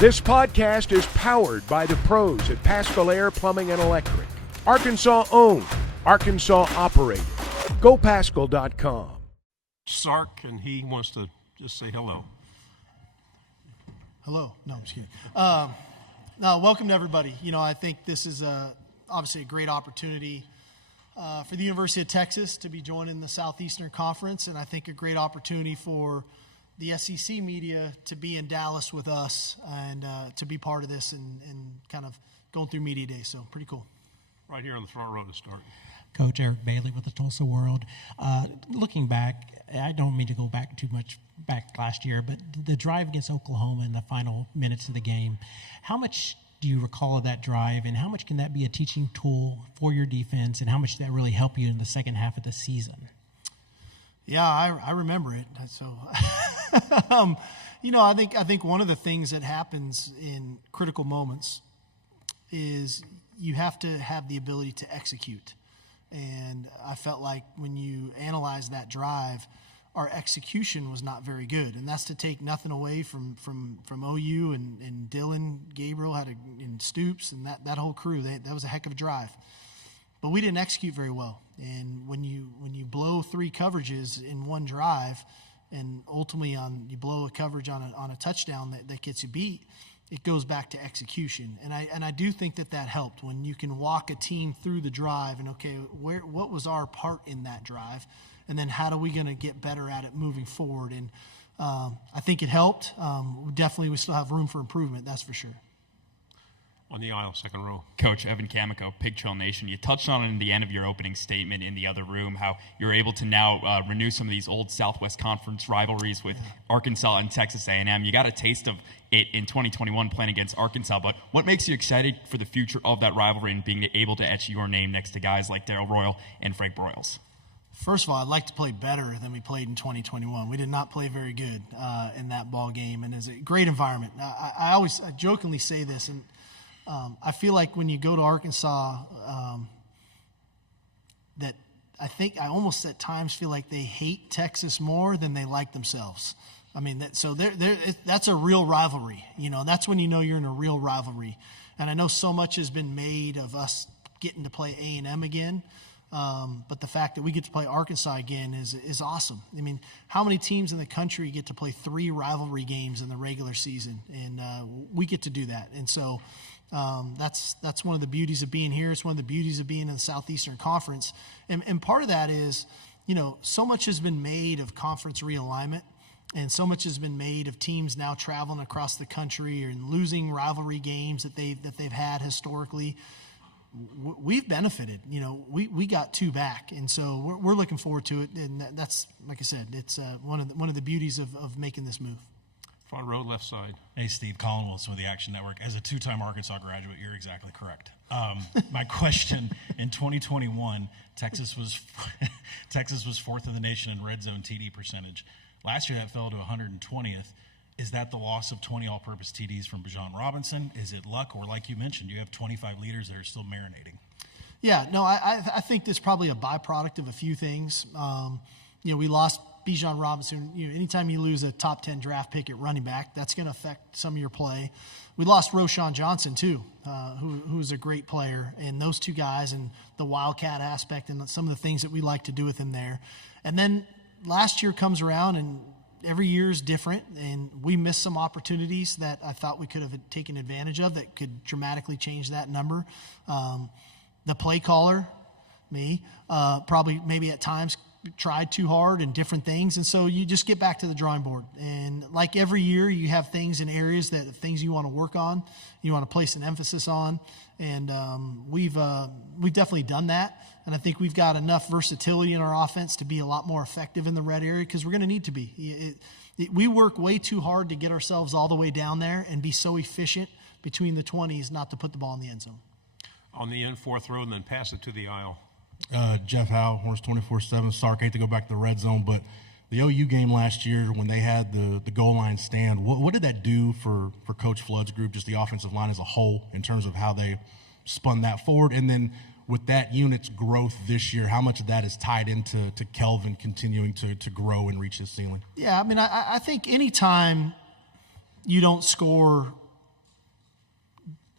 This podcast is powered by the pros at Paschal Air Plumbing and Electric. Arkansas owned, Arkansas operated. GoPaschal.com. Sark, and he wants to just say hello. Hello. No, I'm just kidding. Welcome to everybody. You know, I think this is obviously a great opportunity for the University of Texas to be joining the Southeastern Conference, and I think a great opportunity for the SEC media to be in Dallas with us and to be part of this and kind of going through Media Day. So pretty cool. Right here on the front row to start. Coach Eric Bailey with the Tulsa World. Looking back, I don't mean to go back too much back last year, but the drive against Oklahoma in the final minutes of the game, how much do you recall of that drive, and how much can that be a teaching tool for your defense, and how much did that really help you in the second half of the season? Yeah, I remember it. So, you know, I think one of the things that happens in critical moments is you have to have the ability to execute. And I felt like when you analyze that drive, our execution was not very good. And that's to take nothing away from OU and Dylan, Gabriel, and Stoops, and that whole crew. That was a heck of a drive. But we didn't execute very well. And when you blow three coverages in one drive, and ultimately you blow a coverage on a touchdown that gets you beat, it goes back to execution. And I do think that helped when you can walk a team through the drive and, okay, what was our part in that drive? And then how are we going to get better at it moving forward? And I think it helped. We still have room for improvement, that's for sure. On the aisle, second row. Coach Evan Camico, Pig Trail Nation. You touched on it in the end of your opening statement in the other room, how you're able to now renew some of these old Southwest Conference rivalries with Arkansas and Texas A&M. You got a taste of it in 2021 playing against Arkansas, but what makes you excited for the future of that rivalry and being able to etch your name next to guys like Darrell Royal and Frank Broyles? First of all, I'd like to play better than we played in 2021. We did not play very good in that ball game, and it's a great environment. I jokingly say this, and I feel like when you go to Arkansas, that I almost at times feel like they hate Texas more than they like themselves. I mean, that's a real rivalry. You know, that's when you know you're in a real rivalry. And I know so much has been made of us getting to play A&M again. But the fact that we get to play Arkansas again is awesome. I mean, how many teams in the country get to play 3 rivalry games in the regular season? And we get to do that. And so that's one of the beauties of being here. It's one of the beauties of being in the Southeastern Conference. And part of that is, you know, so much has been made of conference realignment, and so much has been made of teams now traveling across the country and losing rivalry games that they've had historically. We've benefited. You know, we got 2 back, and so we're looking forward to it. And that's, like I said, it's one of the beauties of making this move. Front row, left side. Hey, Steve, Colin Wilson with the Action Network. As a 2-time Arkansas graduate, you're exactly correct. My question, in 2021, Texas was 4th in the nation in red zone TD percentage. Last year, that fell to 120th. Is that the loss of 20 all-purpose TDs from Bijan Robinson? Is it luck? Or like you mentioned, you have 25 leaders that are still marinating? Yeah, no, I think that's probably a byproduct of a few things. You know, we lost Bijan Robinson. You know, anytime you lose a top 10 draft pick at running back, that's going to affect some of your play. We lost Roschon Johnson, too, who is a great player. And those 2 guys and the Wildcat aspect and some of the things that we like to do with him there. And then last year comes around, and every year is different, and we missed some opportunities that I thought we could have taken advantage of that could dramatically change that number. The play caller, me, probably maybe at times tried too hard and different things, and so you just get back to the drawing board. And like every year, you have things in areas things you want to work on, you want to place an emphasis on, and we've definitely done that. And I think we've got enough versatility in our offense to be a lot more effective in the red area because we're going to need to be. We work way too hard to get ourselves all the way down there and be so efficient between the 20s not to put the ball in the end zone. On the end, 4th row, and then pass it to the aisle. Jeff Howe, Horse 24/7. Sark, hate to go back to the red zone, but the OU game last year when they had the goal line stand, what did that do for Coach Flood's group, just the offensive line as a whole, in terms of how they spun that forward? And then with that unit's growth this year, how much of that is tied into Kelvin continuing to grow and reach his ceiling? Yeah, I mean, I think anytime you don't score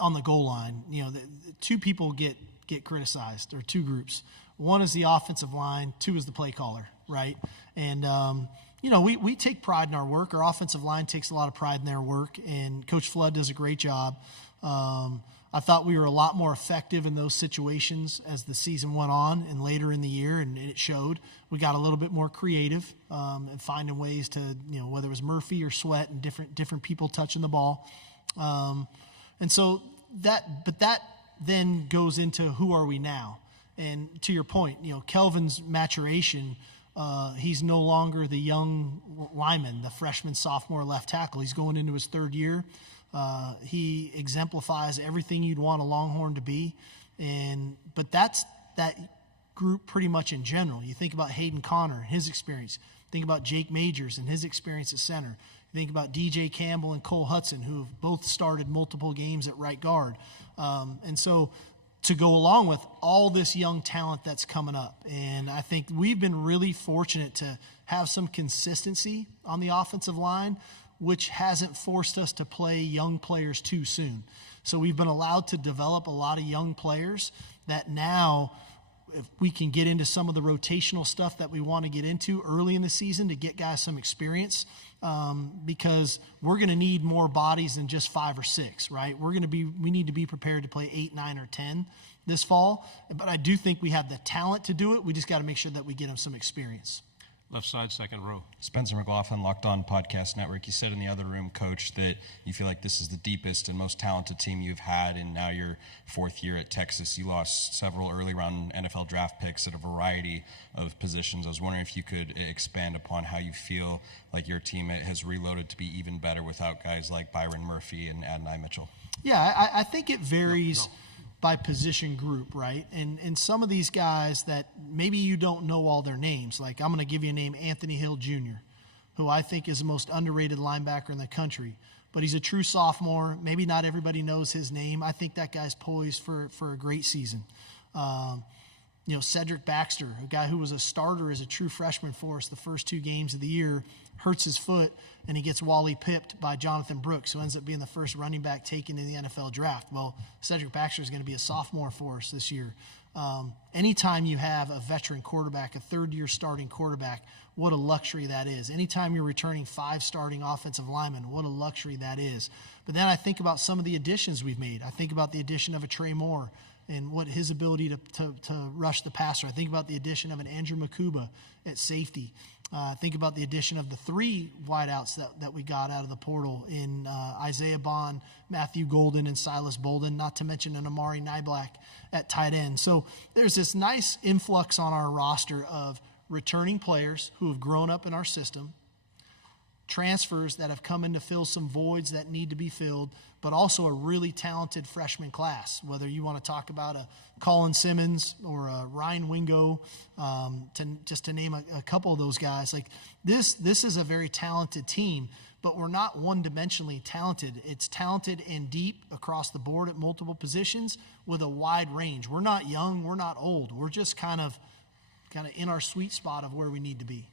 on the goal line, the two people get criticized, or two groups. One is the offensive line, two is the play caller, right? And, we take pride in our work. Our offensive line takes a lot of pride in their work, and Coach Flood does a great job. I thought we were a lot more effective in those situations as the season went on and later in the year, and it showed. We got a little bit more creative and finding ways to, whether it was Murphy or Sweat and different people touching the ball. And so that then goes into who are we now? And to your point, Kelvin's maturation, he's no longer the young lineman, the freshman, sophomore left tackle. He's going into his third year. He exemplifies everything you'd want a Longhorn to be. But that's that group pretty much in general. You think about Hayden Connor, his experience. Think about Jake Majors and his experience at center. You think about DJ Campbell and Cole Hudson, who have both started multiple games at right guard. And so to go along with all this young talent that's coming up. And I think we've been really fortunate to have some consistency on the offensive line, which hasn't forced us to play young players too soon. So we've been allowed to develop a lot of young players that now, if we can get into some of the rotational stuff that we want to get into early in the season to get guys some experience, because we're going to need more bodies than just 5 or 6, right? We need to be prepared to play 8, 9, or 10 this fall. But I do think we have the talent to do it. We just got to make sure that we get them some experience. Left side, second row. Spencer McLaughlin, Locked On Podcast Network. You said in the other room, Coach, that you feel like this is the deepest and most talented team you've had, and now your 4th year at Texas. You lost several early round NFL draft picks at a variety of positions. I was wondering if you could expand upon how you feel like your team has reloaded to be even better without guys like Byron Murphy and Adonai Mitchell. Yeah, I think it varies by position group, right? And some of these guys that maybe you don't know all their names, like I'm going to give you a name, Anthony Hill Jr., who I think is the most underrated linebacker in the country. But he's a true sophomore. Maybe not everybody knows his name. I think that guy's poised for a great season. Cedric Baxter, a guy who was a starter as a true freshman for us the first 2 games of the year, hurts his foot, and he gets Wally pipped by Jonathan Brooks, who ends up being the first running back taken in the NFL draft. Well, Cedric Baxter is going to be a sophomore for us this year. Anytime you have a veteran quarterback, a third-year starting quarterback, what a luxury that is. Anytime you're returning 5 starting offensive linemen, what a luxury that is. But then I think about some of the additions we've made. I think about the addition of a Trey Moore and what his ability to rush the passer. I think about the addition of an Andrew Makuba at safety. Think about the addition of the 3 wideouts that we got out of the portal in Isaiah Bond, Matthew Golden, and Silas Bolden, not to mention an Amari Nyblack at tight end. So there's this nice influx on our roster of returning players who have grown up in our system, transfers that have come in to fill some voids that need to be filled, but also a really talented freshman class, whether you want to talk about a Colin Simmons or a Ryan Wingo, just to name a couple of those guys. Like this is a very talented team, but we're not one-dimensionally talented. It's talented and deep across the board at multiple positions with a wide range. We're not young, we're not old. We're just kind of in our sweet spot of where we need to be.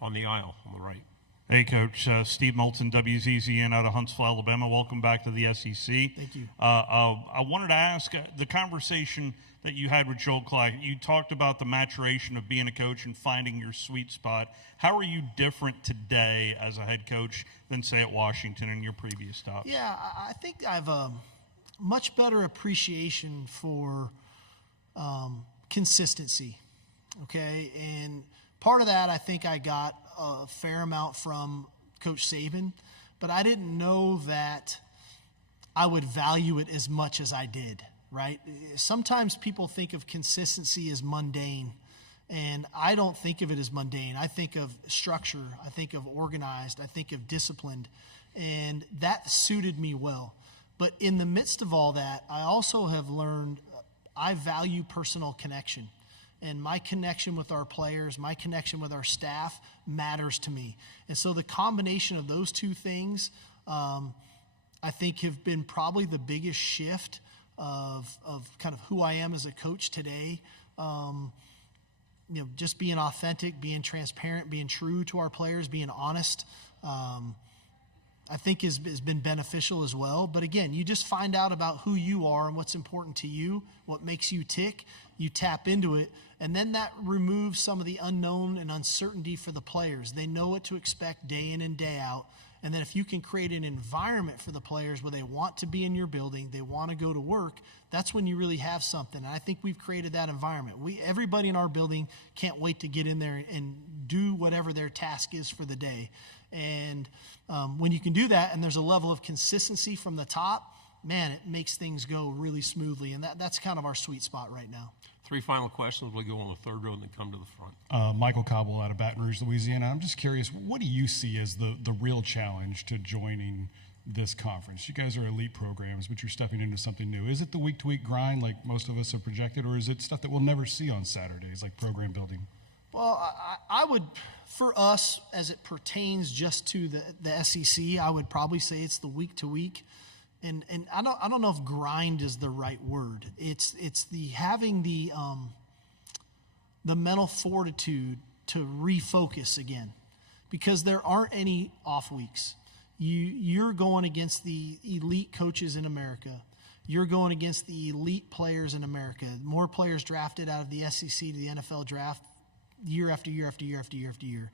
On the aisle, on the right. Hey, Coach. Steve Moulton, WZZN out of Huntsville, Alabama. Welcome back to the SEC. Thank you. I wanted to ask the conversation that you had with Joel Clark. You talked about the maturation of being a coach and finding your sweet spot. How are you different today as a head coach than, say, at Washington in your previous stops? Yeah, I think I have a much better appreciation for consistency, okay? And part of that I think I got a fair amount from Coach Saban, but I didn't know that I would value it as much as I did, right? Sometimes people think of consistency as mundane, and I don't think of it as mundane. I think of structure. I think of organized. I think of disciplined, and that suited me well. But in the midst of all that, I also have learned I value personal connection. And my connection with our players, my connection with our staff matters to me. And so the combination of those 2 things, I think, have been probably the biggest shift of kind of who I am as a coach today. Just being authentic, being transparent, being true to our players, being honest. I I think has been beneficial as well. But again, you just find out about who you are and what's important to you, what makes you tick. You tap into it, and then that removes some of the unknown and uncertainty for the players. They know what to expect day in and day out. And then if you can create an environment for the players where they want to be in your building, they want to go to work, that's when you really have something. And I think we've created that environment. Everybody in our building can't wait to get in there and do whatever their task is for the day. And when you can do that and there's a level of consistency from the top, man, it makes things go really smoothly. And that's kind of our sweet spot right now. 3 final questions. We'll go on the third row and then come to the front. Michael Cobble out of Baton Rouge, Louisiana. I'm just curious, what do you see as the real challenge to joining this conference? You guys are elite programs, but you're stepping into something new. Is it the week-to-week grind like most of us have projected, or is it stuff that we'll never see on Saturdays, like program building? Well, I would, for us, as it pertains just to the SEC, I would probably say it's the week-to-week. And I don't know if grind is the right word. It's the having the mental fortitude to refocus again, because there aren't any off weeks. You're going against the elite coaches in America. You're going against the elite players in America. More players drafted out of the SEC to the NFL draft year after year after year after year after year.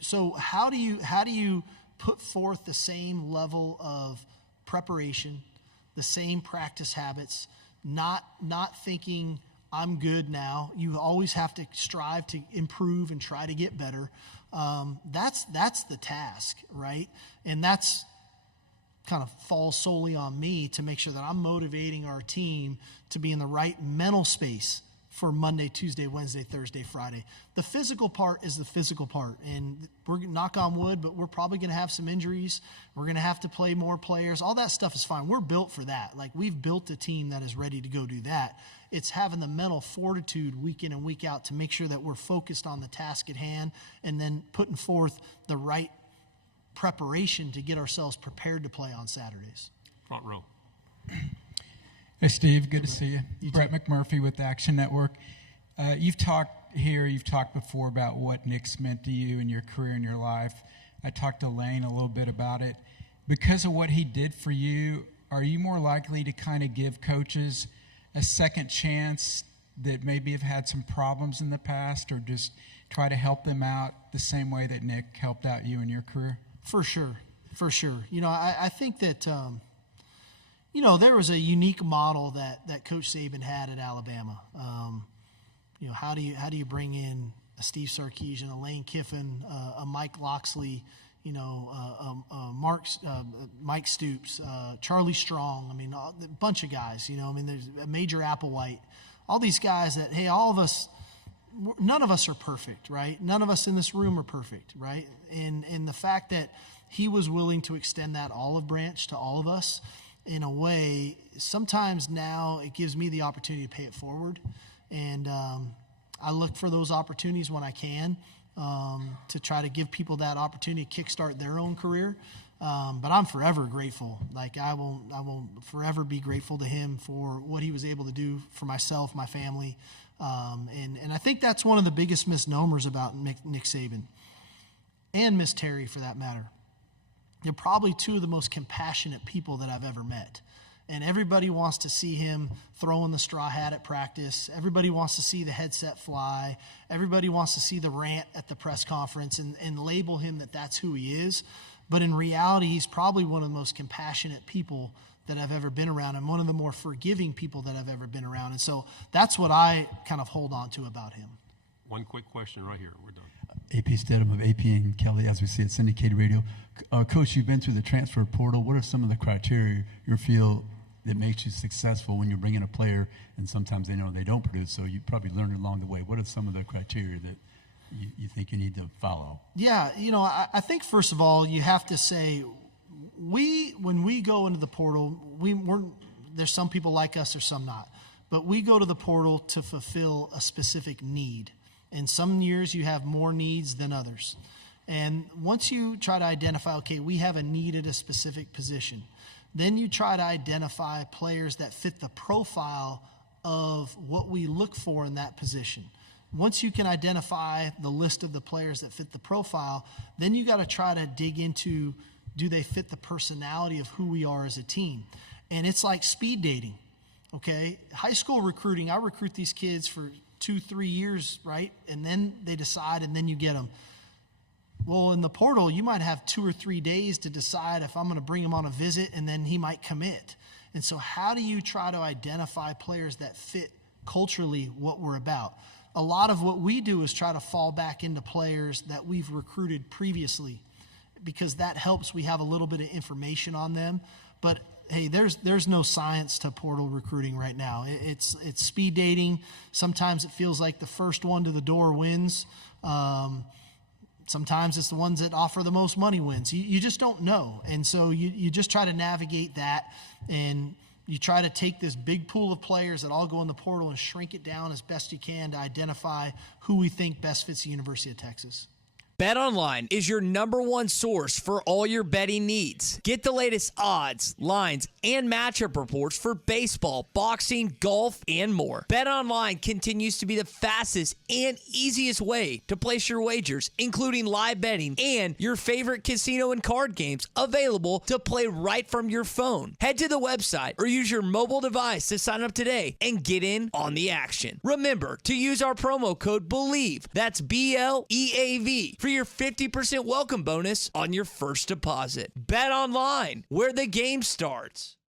So how do you put forth the same level of preparation, the same practice habits, not thinking I'm good now? You always have to strive to improve and try to get better. That's the task, right? And that's kind of falls solely on me to make sure that I'm motivating our team to be in the right mental space for Monday, Tuesday, Wednesday, Thursday, Friday. The physical part is the physical part, and we're knock on wood, but we're probably going to have some injuries. We're going to have to play more players. All that stuff is fine. We're built for that. Like, we've built a team that is ready to go do that. It's having the mental fortitude week in and week out to make sure that we're focused on the task at hand, and then putting forth the right preparation to get ourselves prepared to play on Saturdays. Front row. Hey, Steve, good to see you. Brett McMurphy with Action Network. You've talked before about what Nick's meant to you in your career and your life. I talked to Lane a little bit about it. Because of what he did for you, are you more likely to kind of give coaches a second chance that maybe have had some problems in the past, or just try to help them out the same way that Nick helped out you in your career? For sure. I think that there was a unique model that Coach Saban had at Alabama. How do you bring in a Steve Sarkisian, a Lane Kiffin, a Mike Loxley, Mike Stoops, Charlie Strong. I mean, a bunch of guys. There's a Major Applewhite. All these guys that, hey, all of us, none of us are perfect, right? None of us in this room are perfect, right? And the fact that he was willing to extend that olive branch to all of us, in a way, sometimes now it gives me the opportunity to pay it forward. And I look for those opportunities when I can to try to give people that opportunity to kickstart their own career. But I'm forever grateful. Like, I will forever be grateful to him for what he was able to do for myself, my family. And I think that's one of the biggest misnomers about Nick Saban, and Miss Terry for that matter. They're probably two of the most compassionate people that I've ever met. And everybody wants to see him throwing the straw hat at practice. Everybody wants to see the headset fly. Everybody wants to see the rant at the press conference and label him that that's who he is. But in reality, he's probably one of the most compassionate people that I've ever been around, and one of the more forgiving people that I've ever been around. And so that's what I kind of hold on to about him. One quick question right here. We're done. AP Stedham of AP and Kelly, as we see at syndicated radio. Coach, you've been through the transfer portal. What are some of the criteria you feel that makes you successful when you're bringing a player, and sometimes they know they don't produce, so you probably learned along the way? What are some of the criteria that you think you need to follow? Yeah, I think first of all, you have to say, when we go into the portal, there's some people like us or some not, but we go to the portal to fulfill a specific need. And some years you have more needs than others. And once you try to identify, okay, we have a need at a specific position, then you try to identify players that fit the profile of what we look for in that position. Once you can identify the list of the players that fit the profile, then you got to try to dig into do they fit the personality of who we are as a team? And it's like speed dating, okay? High school recruiting, I recruit these kids for 2-3 years, right? And then they decide, and then you get them. Well, in the portal, you might have 2 or 3 days to decide if I'm going to bring him on a visit, and then he might commit. And so how do you try to identify players that fit culturally what we're about? A lot of what we do is try to fall back into players that we've recruited previously, because that helps. We have a little bit of information on them. But hey, there's no science to portal recruiting right now. It's speed dating. Sometimes it feels like the first one to the door wins. Sometimes it's the ones that offer the most money wins. You just don't know. And so you just try to navigate that, and you try to take this big pool of players that all go in the portal and shrink it down as best you can to identify who we think best fits the University of Texas. BetOnline is your #1 source for all your betting needs. Get the latest odds, lines, and matchup reports for baseball, boxing, golf, and more. BetOnline continues to be the fastest and easiest way to place your wagers, including live betting and your favorite casino and card games available to play right from your phone. Head to the website or use your mobile device to sign up today and get in on the action. Remember to use our promo code BELIEVE, that's BLEAV, for your 50% welcome bonus on your first deposit. Bet online, where the game starts.